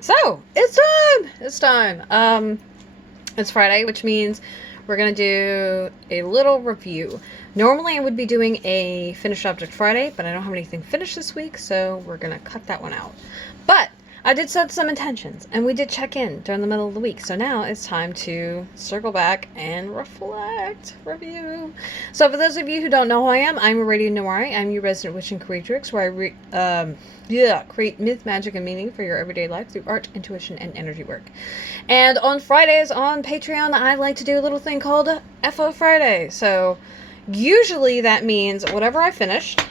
So, it's time! It's time. It's Friday, which means we're gonna do a little review. Normally I would be doing a finished object Friday, but I don't have anything finished this week, so we're gonna cut that one out. But I did set some intentions, and we did check in during the middle of the week, so now it's time to circle back and reflect, review. So for those of you who don't know who I am, I'm Aradia Noir. I'm your resident witch and creatrix, where I create myth, magic, and meaning for your everyday life through art, intuition, and energy work. And on Fridays on Patreon, I like to do a little thing called FO Friday. So usually that means whatever I finished,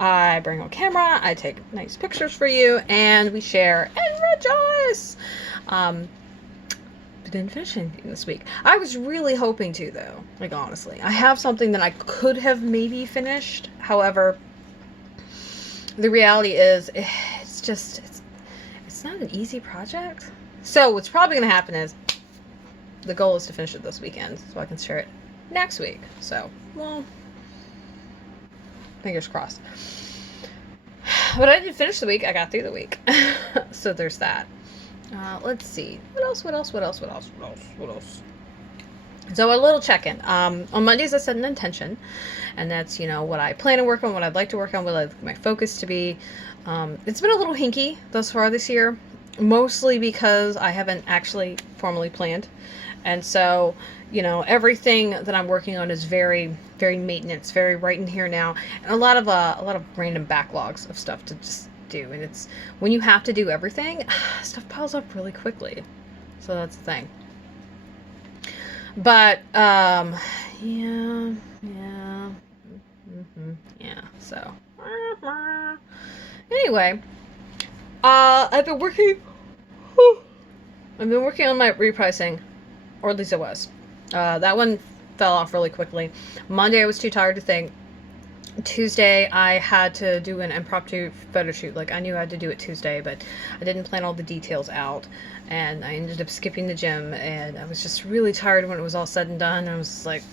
I bring on camera, I take nice pictures for you, and we share and rejoice. But didn't finish anything this week. I was really hoping to, though. Like, honestly. I have something that I could have maybe finished. However, the reality is, it's not an easy project. So what's probably going to happen is, the goal is to finish it this weekend, so I can share it next week. So, well, fingers crossed. But I did finish the week. I got through the week. So there's that. Let's see. What else? So a little check-in. On Mondays I set an intention, and that's, what I plan to work on, what I'd like to work on, what I'd like my focus to be. It's been a little hinky thus far this year, mostly because I haven't actually formally planned. And so, everything that I'm working on is very, very maintenance, very right in here now, and a lot of random backlogs of stuff to just do. And it's when you have to do everything, stuff piles up really quickly. So that's the thing. But yeah. So anyway, I've been working on my repricing. Or at least it was. That one fell off really quickly. Monday I was too tired to think. Tuesday I had to do an impromptu photo shoot. Like, I knew I had to do it Tuesday, but I didn't plan all the details out. And I ended up skipping the gym, and I was just really tired when it was all said and done. I was just like,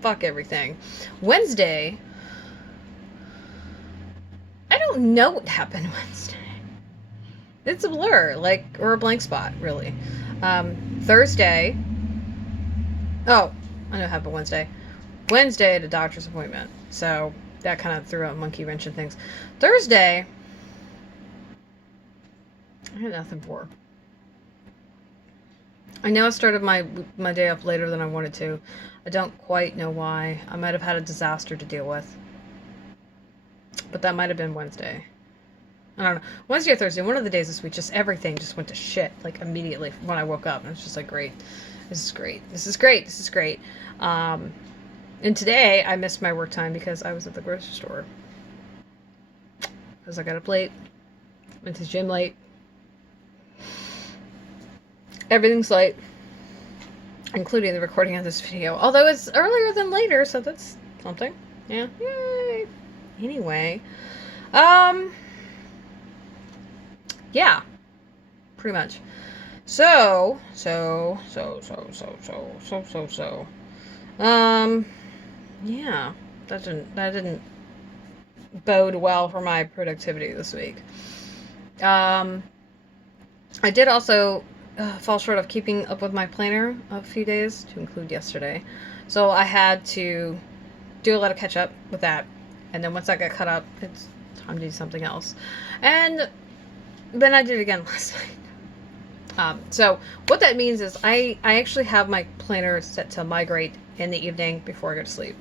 fuck everything. Wednesday, I don't know what happened Wednesday. It's a blur, or a blank spot, really. Thursday, oh, I know what happened Wednesday. Wednesday, I had a doctor's appointment. So that kind of threw a monkey wrench in things. Thursday, I had nothing for. I know I started my day up later than I wanted to. I don't quite know why. I might have had a disaster to deal with. But that might have been Wednesday. I don't know. Wednesday or Thursday, one of the days this week, just everything just went to shit, immediately when I woke up. And I was just like, great. This is great. And today, I missed my work time because I was at the grocery store. Because I got up late. Went to the gym late. Everything's late. Including the recording of this video. Although it's earlier than later, so that's something. Yeah. Yay. Anyway. Yeah. Pretty much. So. Yeah. That didn't bode well for my productivity this week. I did also fall short of keeping up with my planner a few days, to include yesterday. So I had to do a lot of catch up with that. And then once I got caught up, it's time to do something else. And then I did it again last night. So what that means is I actually have my planner set to migrate in the evening before I go to sleep,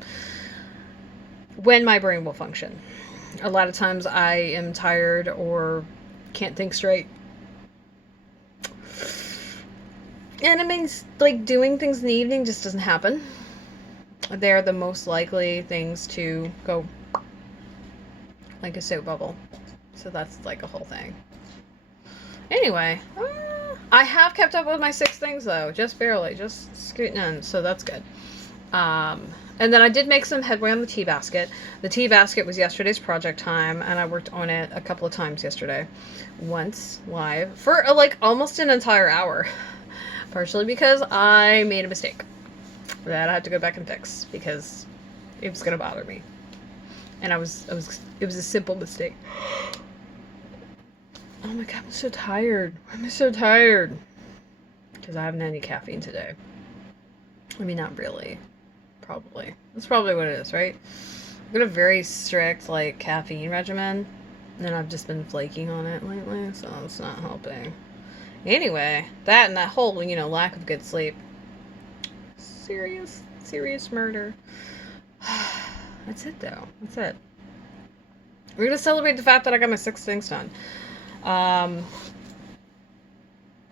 when my brain will function. A lot of times I am tired or can't think straight. And it means, doing things in the evening just doesn't happen. They're the most likely things to go like a soap bubble. So that's a whole thing. Anyway, I have kept up with my 6 things, though. Just barely. Just scooting in. So that's good. And then I did make some headway on the tea basket. The tea basket was yesterday's project time, and I worked on it a couple of times yesterday. Once live for almost an entire hour. Partially because I made a mistake that I had to go back and fix because it was gonna bother me. And it was a simple mistake. Oh my god, I'm so tired. I'm so tired. Because I haven't had any caffeine today. I mean, not really. Probably. That's probably what it is, right? I've got a very strict, like, caffeine regimen. And I've just been flaking on it lately, so it's not helping. Anyway, that and that whole, lack of good sleep. Serious murder. That's it, though. That's it. We're gonna celebrate the fact that I got my 6 things done.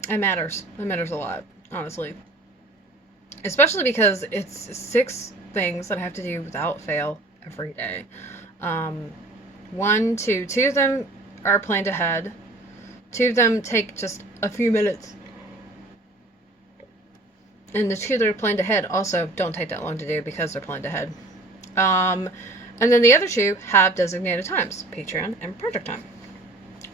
It matters. It matters a lot, honestly. Especially because it's 6 things that I have to do without fail every day. 1, 2 of them are planned ahead. 2 of them take just a few minutes. And the 2 that are planned ahead also don't take that long to do because they're planned ahead. And then the other 2 have designated times, Patreon and Project Time.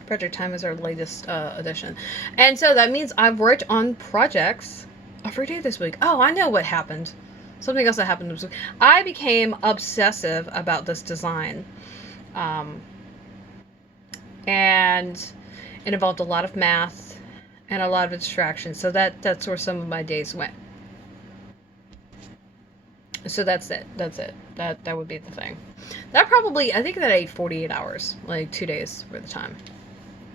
Project Time is our latest addition. And so that means I've worked on projects every day this week. Oh, I know what happened. Something else that happened this week. I became obsessive about this design. And it involved a lot of math and a lot of distractions. So that's where some of my days went. So that's it. That would be the thing. That probably, I think that ate 48 hours, like 2 days for the time.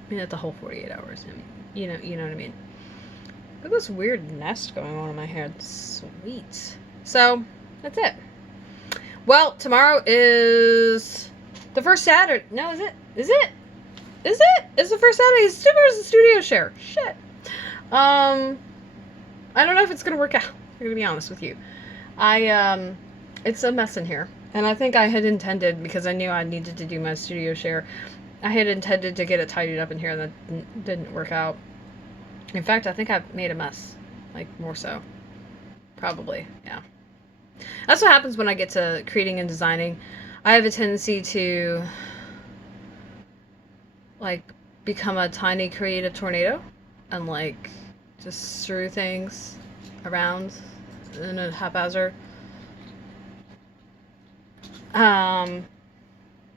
I mean, that's the whole 48 hours. I mean, you know what I mean. Look at this weird nest going on in my hair. Sweet. So that's it. Well, tomorrow is the first Saturday. No, is it? Is it? Is it? It's the first Saturday. It's the studio share. Shit. I don't know if it's gonna work out. I'm gonna be honest with you. It's a mess in here. And I think I had intended, because I knew I needed to do my studio share, I had intended to get it tidied up in here, and that didn't work out. In fact, I think I've made a mess. Like, more so. Probably, yeah. That's what happens when I get to creating and designing. I have a tendency to, like, become a tiny creative tornado and, like, just strew things around in a haphazard.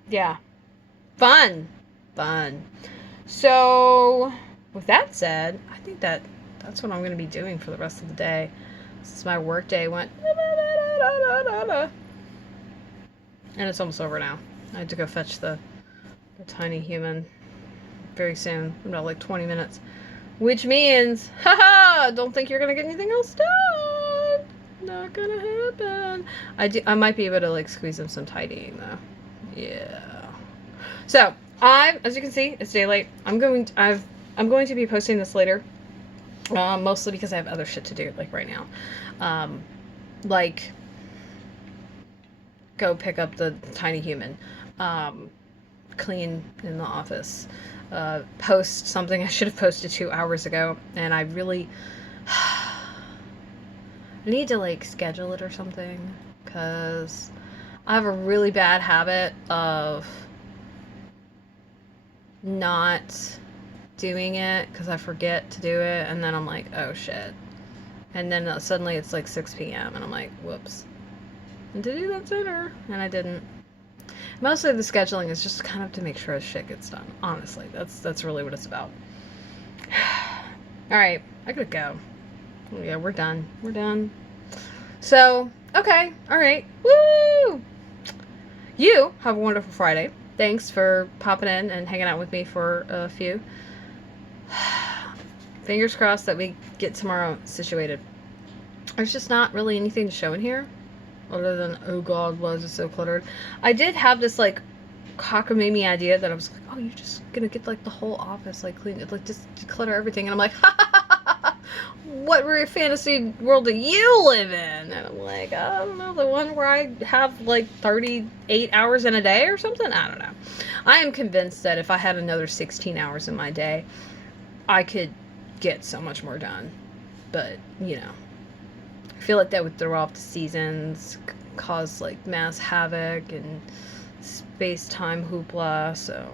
Yeah. Fun. So, with that said, I think that's what I'm going to be doing for the rest of the day. Since my work day went, and it's almost over now. I had to go fetch the tiny human very soon, in about like 20 minutes. Which means, haha, don't think you're going to get anything else done. Not gonna happen. I might be able to like squeeze in some tidying though. Yeah. So as you can see, it's daylight. I'm going to be posting this later. Mostly because I have other shit to do, like right now. Like go pick up the tiny human. Clean in the office. Post something I should have posted 2 hours ago, and I really I need to, like, schedule it or something, because I have a really bad habit of not doing it, because I forget to do it, and then I'm like, oh, shit. And then suddenly it's, like, 6 p.m., and I'm like, whoops. And to do that sooner, and I didn't. Mostly the scheduling is just kind of to make sure shit gets done, honestly. That's really what it's about. Alright, I gotta go. Yeah, we're done. So, okay, alright. Woo! You have a wonderful Friday. Thanks for popping in and hanging out with me for a few. Fingers crossed that we get tomorrow situated. There's just not really anything to show in here. Other than, oh god, why is it so cluttered? I did have this, like, cockamamie idea that I was like, oh, you're just gonna get, like, the whole office, like, clean, like, just declutter everything. And I'm like, ha ha ha ha ha! What fantasy world do you live in? And I'm like, I don't know, the one where I have, like, 38 hours in a day or something? I don't know. I am convinced that if I had another 16 hours in my day, I could get so much more done. But, you know, I feel like that would throw off the seasons, cause, like, mass havoc and space-time hoopla, so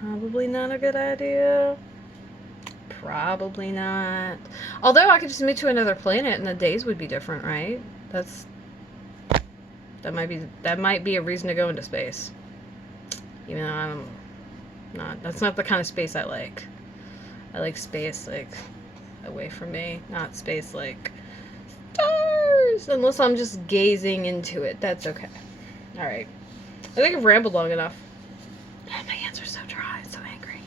probably not a good idea. Probably not. Although I could just move to another planet and the days would be different, right? That might be a reason to go into space. Even though that's not the kind of space I like. I like space, like, away from me, not space like stars. Unless I'm just gazing into it. That's okay. Alright. I think I've rambled long enough. My hands are so dry. I'm so angry.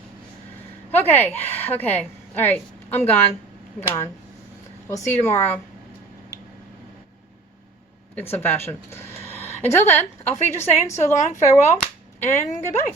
Okay. Okay. Alright. I'm gone. I'm gone. We'll see you tomorrow. In some fashion. Until then, I'll feed you saying so long, farewell, and goodbye.